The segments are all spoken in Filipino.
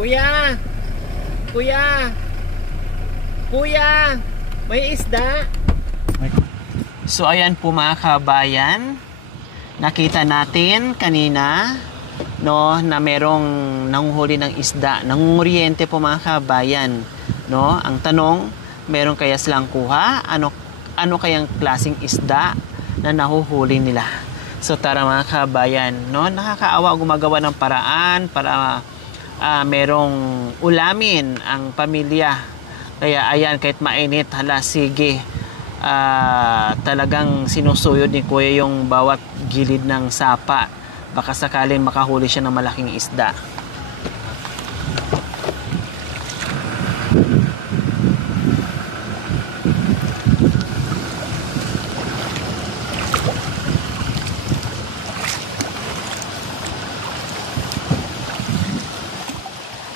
Kuya! Kuya! Kuya! May isda? So ayan po mga kabayan, nakita natin kanina no, na merong nanguhuli ng isda, nangunguryente po mga kabayan, no? Ang tanong, meron kaya silang kuha? Ano kayang klaseng isda na nahuhuli nila? So tara mga kabayan, no? Nakakaawa gumagawa ng paraan para merong ulamin ang pamilya. Kaya ayan, kahit mainit, hala sige, talagang sinusuyod ni Kuya yung bawat gilid ng sapa. Baka sakaling makahuli siya ng malaking isda.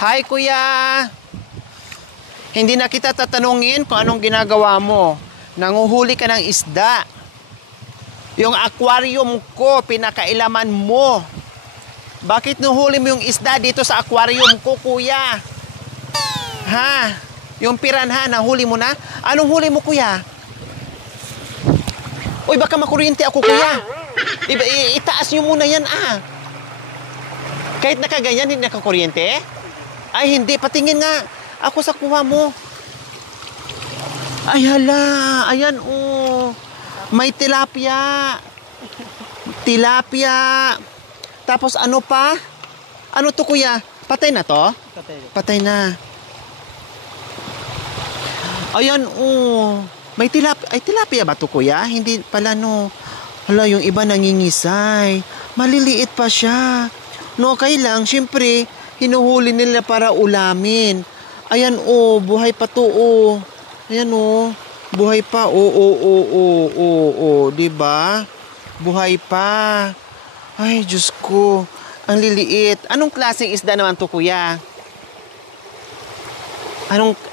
Hi Kuya! Hindi na kita tatanungin kung anong ginagawa mo. Nanguhuli ka ng isda. Yung aquarium ko, pinakailaman mo. Bakit nuhuli mo yung isda dito sa aquarium ko, Kuya? Ha? Yung piranha, nahuli mo na? Anong huli mo, Kuya? Uy, baka makuryente ako, Kuya. Itaas nyo muna yan, ah. Kahit nakaganyan, hindi nakakuryente? Ay, hindi. Patingin nga. Ako sa kuha mo. Ay, hala. Ayan, oh. May tilapia. Tilapia. Tapos ano pa? Ano to, Kuya? Patay na to? Patay na. Ayan, oh. May tilapia. Ay, tilapia ba to, Kuya? Hindi pala, no. Hala, yung iba nangingisay. Maliliit pa siya. No, okay lang. Siyempre, hinuhuli nila para ulamin. Ayan, oh. Buhay pa to, oh. Ayan, oh. Buhay pa. Oh. Diba? Buhay pa. Ay, Diyos ko. Ang liliit. Anong klaseng isda naman to, Kuya?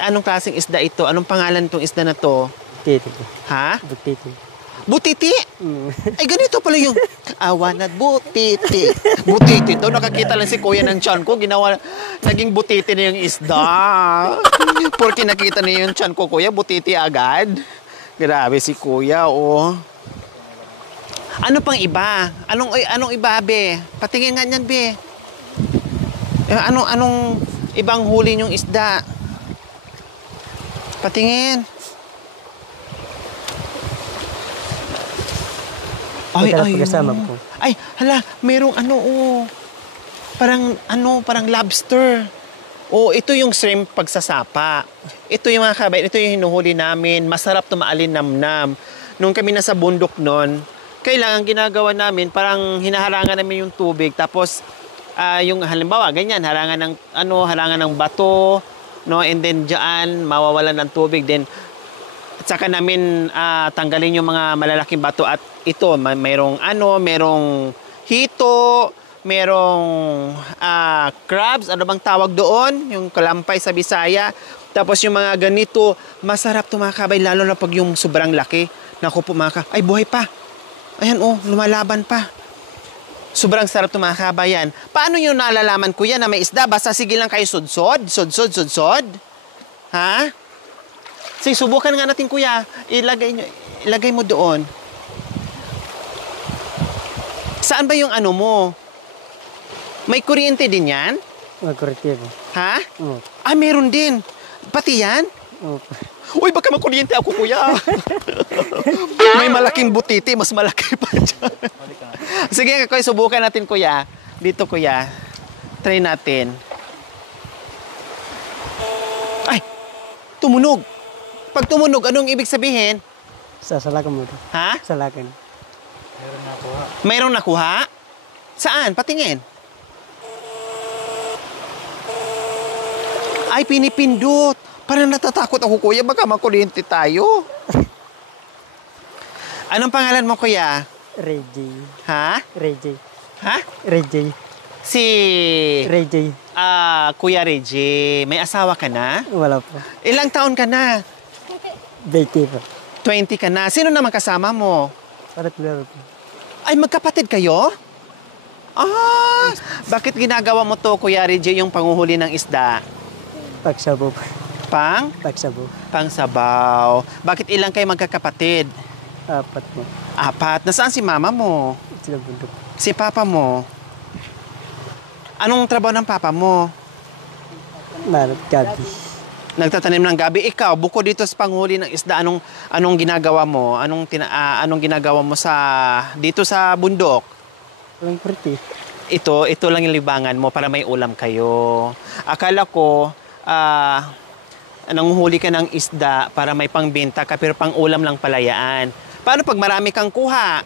Anong klaseng isda ito? Anong pangalan tong isda na to? Butiti. Ha? Butiti. Butiti? Ay, ganito pala yung awanat butiti. Butiti. Doon nakakita lang si Kuya ng tiyan ko. Naging butiti na yung isda. Porque nakita niya yung tiyan ko, Kuya, butiti agad. Grabe si Kuya, oh. Ano pang iba? Anong iba, be? Patingin nga niyan, be. Anong ibang huli niyong isda? Patingin. Ay, hala, merong parang lobster. Oh, ito yung shrimp pagsasapa. Ito yung mga kabayan, ito yung hinuhuli namin. Masarap to, maalinamnam. Nung kami nasa bundok nun, kailangan ginagawa namin, parang hinaharangan namin yung tubig. Tapos, yung halimbawa, ganyan, harangan ng bato, no? And then, dyan, mawawalan ng tubig. Then, at saka namin tanggalin yung mga malalaking bato at ito, merong hito, merong crabs, ano bang tawag doon? Yung kalampay sa Bisaya. Tapos yung mga ganito, masarap to mga kabay, lalo na pag yung sobrang laki. Naku po mga ay buhay pa. Ayan, oh, lumalaban pa. Sobrang sarap to mga kabayan. Paano nyo nalalaman, Kuya, na may isda? Basta sige lang kayo sudsod? Sudsod? Ha? Sige, subukan nga natin, Kuya. Ilagay mo doon. Saan ba yung ano mo? May kuryente din yan? May kuryente po. Ha? Oo. Ah, meron din. Pati yan? Oo. Uy, baka makuryente ako, Kuya. May malaking butiti. Mas malaki pa dyan. Sige, Kuya, subukan natin, Kuya. Dito, Kuya. Try natin. Ay! Tumunog. Pag tumunog, anong ibig sabihin? Sasalakan mo. Ha? Salakan. Mayroong nakuha? Saan? Patingin. Ay, pinipindot. Parang natatakot ako, Kuya. Baka makuryente tayo. Anong pangalan mo, Kuya? Reggie. Ha? Reggie. Ha? Reggie. Si... Reggie. Kuya Reggie. May asawa ka na? Wala po. Ilang taon ka na? 20 po. 20 ka na. Sino naman kasama mo? Parat laro po. Ay, magkapatid kayo? Ah, bakit ginagawa mo to, Kuya Reggie, yung panguhuli ng isda? Pagsabaw. Pang? Pagsabaw. Pangsabaw. Bakit ilang kayo magkakapatid? 4 mo. 4. Nasaan si mama mo? Sila bundok. Si papa mo? Anong trabaho ng papa mo? Marot gabi. Nagtatanim ng gabi. Ikaw, buko dito sa panghuli ng isda, anong ginagawa mo? Anong ginagawa mo dito sa bundok? Walang pretty. Ito lang yung libangan mo para may ulam kayo. Akala ko, nanguhuli ka ng isda para may pangbenta ka, pero pang ulam lang pala yan. Paano pag marami kang kuha?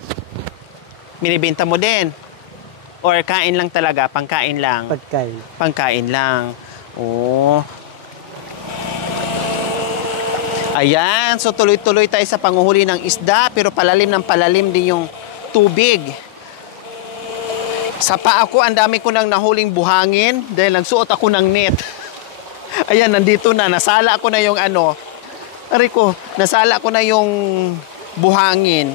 Minibenta mo din? Or kain lang talaga? Pangkain lang? Pagkain. Pangkain lang. Oo. Ayan, so tuloy-tuloy tayo sa panguhuli ng isda, pero palalim ng palalim din yung tubig. Sa paa ko, ang dami ko nang nahuling buhangin dahil nagsuot ako ng net. Ayan, nandito na. Nasala ko na yung nasala ko na yung buhangin.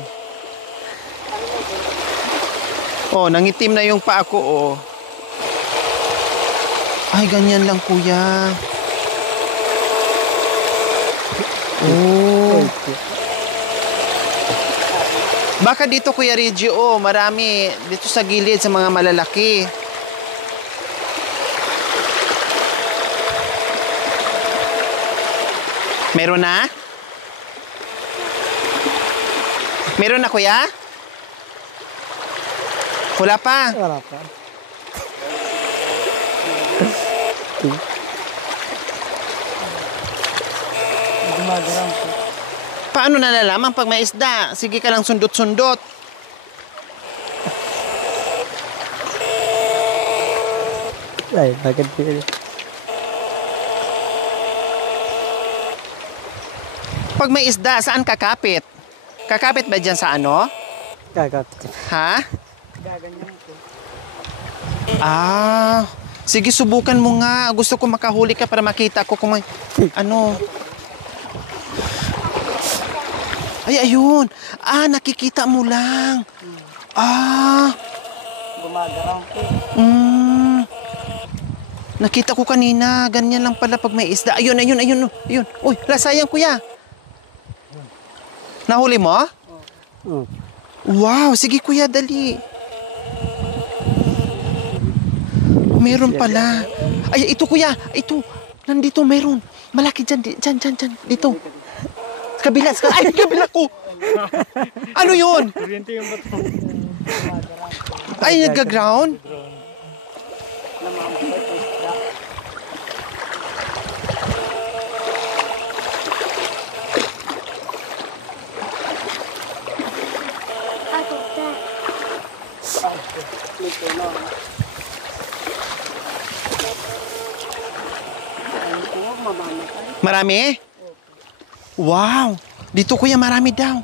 Oh, nangitim na yung paa ko, oh. Ay, ganyan lang, kuya. Oh. Baka dito, Kuya Reggie, marami dito sa gilid sa mga malalaki. Meron na? Meron na, Kuya? Wala pa? Wala pa. Gumagaraw po. Paano nalalaman pag may isda? Sige ka lang sundot-sundot. Ay, bakit di? Pag may isda, saan kakapit? Kakapit ba dyan sa ano? Kakapit. Ha? Gaganyan po. Ah, sige, subukan mo nga. Gusto ko makahuli ka para makita ko kung may ano. Ay, ayun. Ah, nakikita mo lang. Ah. Gumagaraw po. Nakita ko kanina. Ganyan lang pala pag may isda. Ayun. Uy, sayang, kuya. Nahuli mo? Oo. Wow, sige kuya, dali. Meron pala. Ay, ito kuya. Ito. Nandito meron. Malaki dyan. Dito. Kabila. Ay, kabila ko. Ano yun? Kuryente yung bato. Ay, nag-ground? Marami? Wow. Dito kuya, marami daw.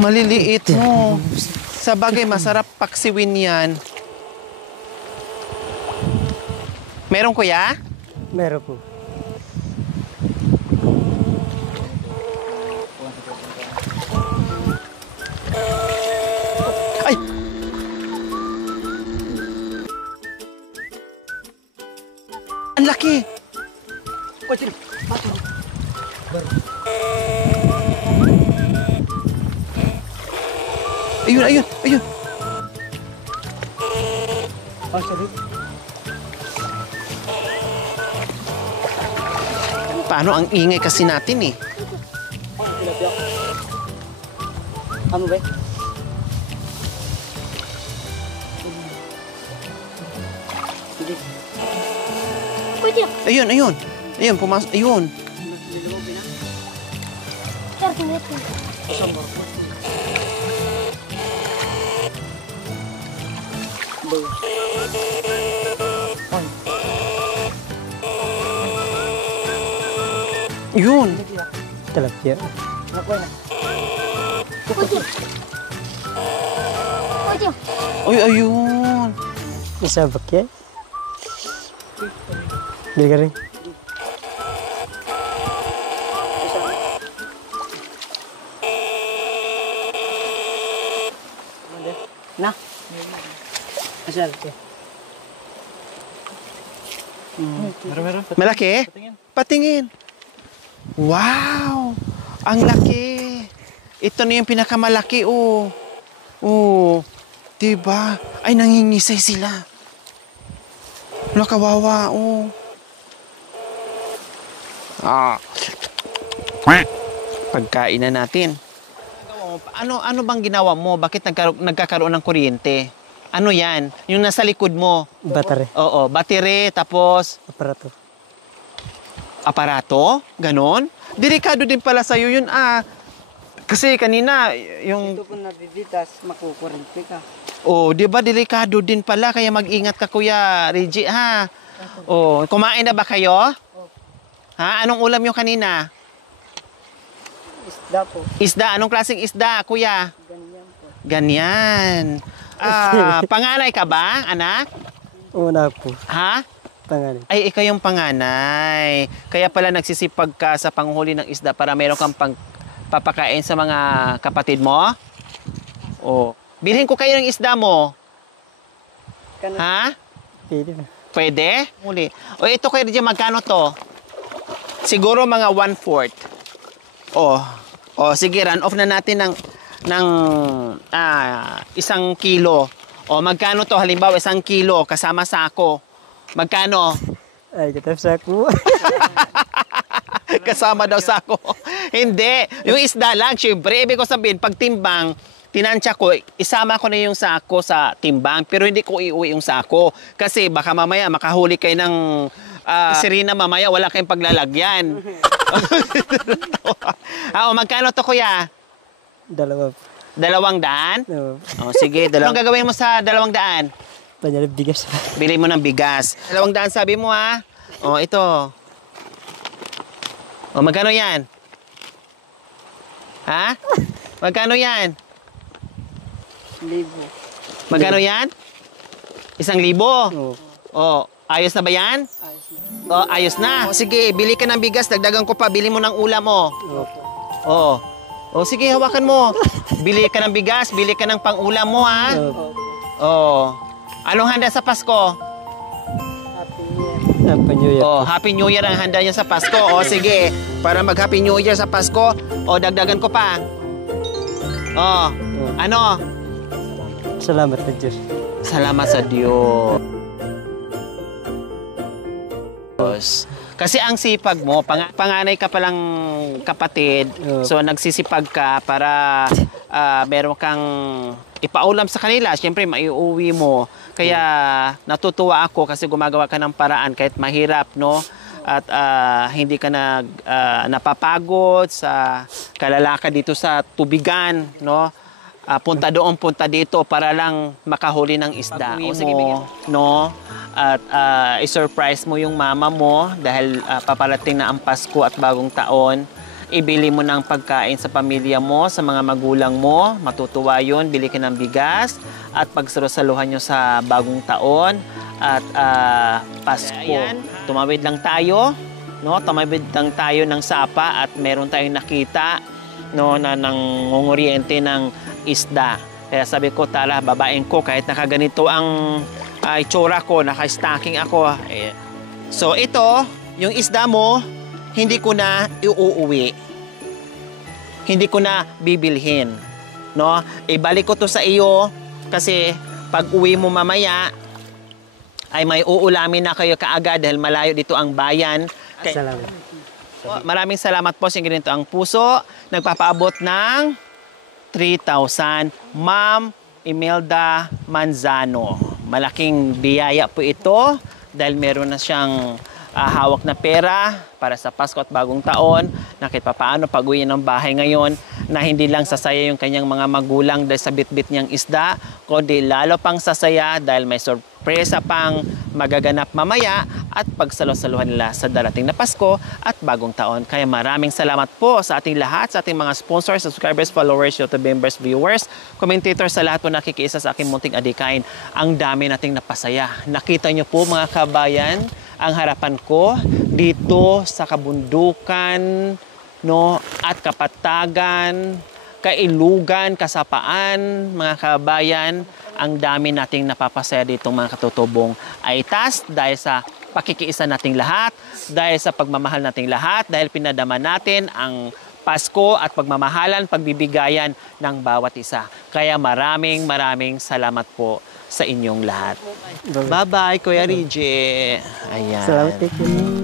Maliliit mo. Sa bagay, masarap paksiwin yan. Meron kuya? Meron po. Ay! Ang laki! Ayun! Oh, sorry. Paano ang ingay kasi natin eh? Ano ba? Ayun. Ayun, pumasok. Ayun. Yun. Tilapia. Uy, ayun. Isa bakya. Bili ka rin. Na? Asal? Meron. Malaki? Patingin. Wow! Ang laki. Ito na yung pinakamalaki, oh. Oh. Diba? Ay, nangingisay sila. Wala, kawawa, oh. Ah. Pagkain na natin. Ano bang ginawa mo? Bakit nagkakaroon ng kuryente? Ano yan? Yung nasa likod mo. Battery. Oo, battery, tapos Aparato. aparato? Ganon? Delikado din pala sa'yo yun, ah. Kasi kanina, yung... Ito po nabibitas, makukurente ka. Oh, di ba delikado din pala? Kaya mag-ingat ka, Kuya Reggie, ha? Oh, kumain na ba kayo? Ha? Anong ulam yung kanina? Isda po. Isda. Anong klaseng isda, Kuya? Ganyan po. Ganyan. Ah, panganay ka ba, anak? Una po. Ha? Pangalan. Ay, ikaw yung panganay. Kaya pala nagsisipag ka sa panghuli ng isda para meron kang papakain sa mga kapatid mo? Oh. Bilhin ko kayo ng isda mo. Ha? Pwede ba? Pwede? Muli. O ito kayo dyan, magkano to? Siguro mga 1/4. Oh. Oh, sige, run off na natin ng 1 kilo. O magkano to? Halimbawa, 1 kilo kasama sako. Magkano? Ay, katap sa ako. Kasama daw sako. Hindi. Yung isda lang, syempre. Ibig ko sabihin, pag timbang, tinansya ko, isama ko na yung sako sa timbang, pero hindi ko iuwi yung sako. Kasi baka mamaya makahuli kayo ng sirena mamaya, wala kayong paglalagyan. O magkano to, Kuya? 2 po. 200? Oo. O sige, anong gagawin mo sa 200? Panyalab bigas. Bili mo ng bigas. 200 sabi mo, ha? O ito. O magkano yan? Ha? Magkano yan? Libo. Magkano yan? 1,000? Oo. O, ayos na ba yan? Ayos na. O, ayos na. O, sige, bili ka ng bigas. Dagdagan ko pa. Bili mo ng ulam mo. Oo. O. O, sige, hawakan mo. Bili ka ng bigas. Bili ka ng pang-ulam mo, ha? Oo. O. Anong handa sa Pasko? Happy New Year. Happy New Year. Oh, Happy New Year ang handa niya sa Pasko. O, sige. Para mag-Happy New Year sa Pasko. O, dagdagan ko pa. O. Ano? Salamat na Diyos. Salamat sa Diyos. Kasi ang sipag mo, panganay ka palang kapatid, so nagsisipag ka para meron kang ipaulam sa kanila. Siyempre, maiuwi mo. Kaya natutuwa ako kasi gumagawa ka ng paraan kahit mahirap, no? At hindi ka napapagod sa kalalaka dito sa tubigan, no? Punta doon, punta dito para lang makahuli ng isda. O sige, no? At i-surprise mo yung mama mo dahil paparating na ang Pasko at Bagong Taon. Ibili mo ng pagkain sa pamilya mo, sa mga magulang mo. Matutuwa yun. Bili ka ng bigas at pagsalusaluhan nyo sa Bagong Taon at Pasko. Ayan, tumawid lang tayo. No? Tumawid lang tayo ng sapa at meron tayong nakita, no, na nangunguryente ng isda. Kaya sabi ko, tara, babaeng ko kahit nakaganito ang itsura ko, naka-stocking ako. So ito, yung isda mo, hindi ko na iuuwi. Hindi ko na bibilhin. No? Ibalik ko to sa iyo kasi pag uwi mo mamaya, ay may uulamin na kayo kaagad dahil malayo dito ang bayan. Salamat. Maraming salamat po sa ganito ang puso. Nagpapaabot ng 3,000. Ma'am Imelda Manzano. Malaking biyaya po ito dahil meron na siyang hawak na pera para sa Pasko at Bagong Taon na kahit papaano pag-uwi ng bahay ngayon na hindi lang sasaya yung kanyang mga magulang dahil sa bitbit niyang isda, kundi lalo pang sasaya dahil may sorpresa pang magaganap mamaya at pagsalo-saluhan nila sa darating na Pasko at Bagong Taon. Kaya maraming salamat po sa ating lahat, sa ating mga sponsors, subscribers, followers, YouTube members, viewers, commentators, sa lahat po nakikiisa sa aking munting adikain. Ang dami nating napasaya. Nakita niyo po mga kabayan, ang harapan ko dito sa kabundukan, no, at kapatagan Kailugan, Kasapaan, mga kabayan, ang dami nating napapasaya dito mga katutubong ay task dahil sa pakikiisa nating lahat, dahil sa pagmamahal nating lahat, dahil pinadama natin ang Pasko at pagmamahalan, pagbibigayan ng bawat isa. Kaya maraming salamat po sa inyong lahat. Bye-bye, Kuya Rige. Ayan. Salamat teacher.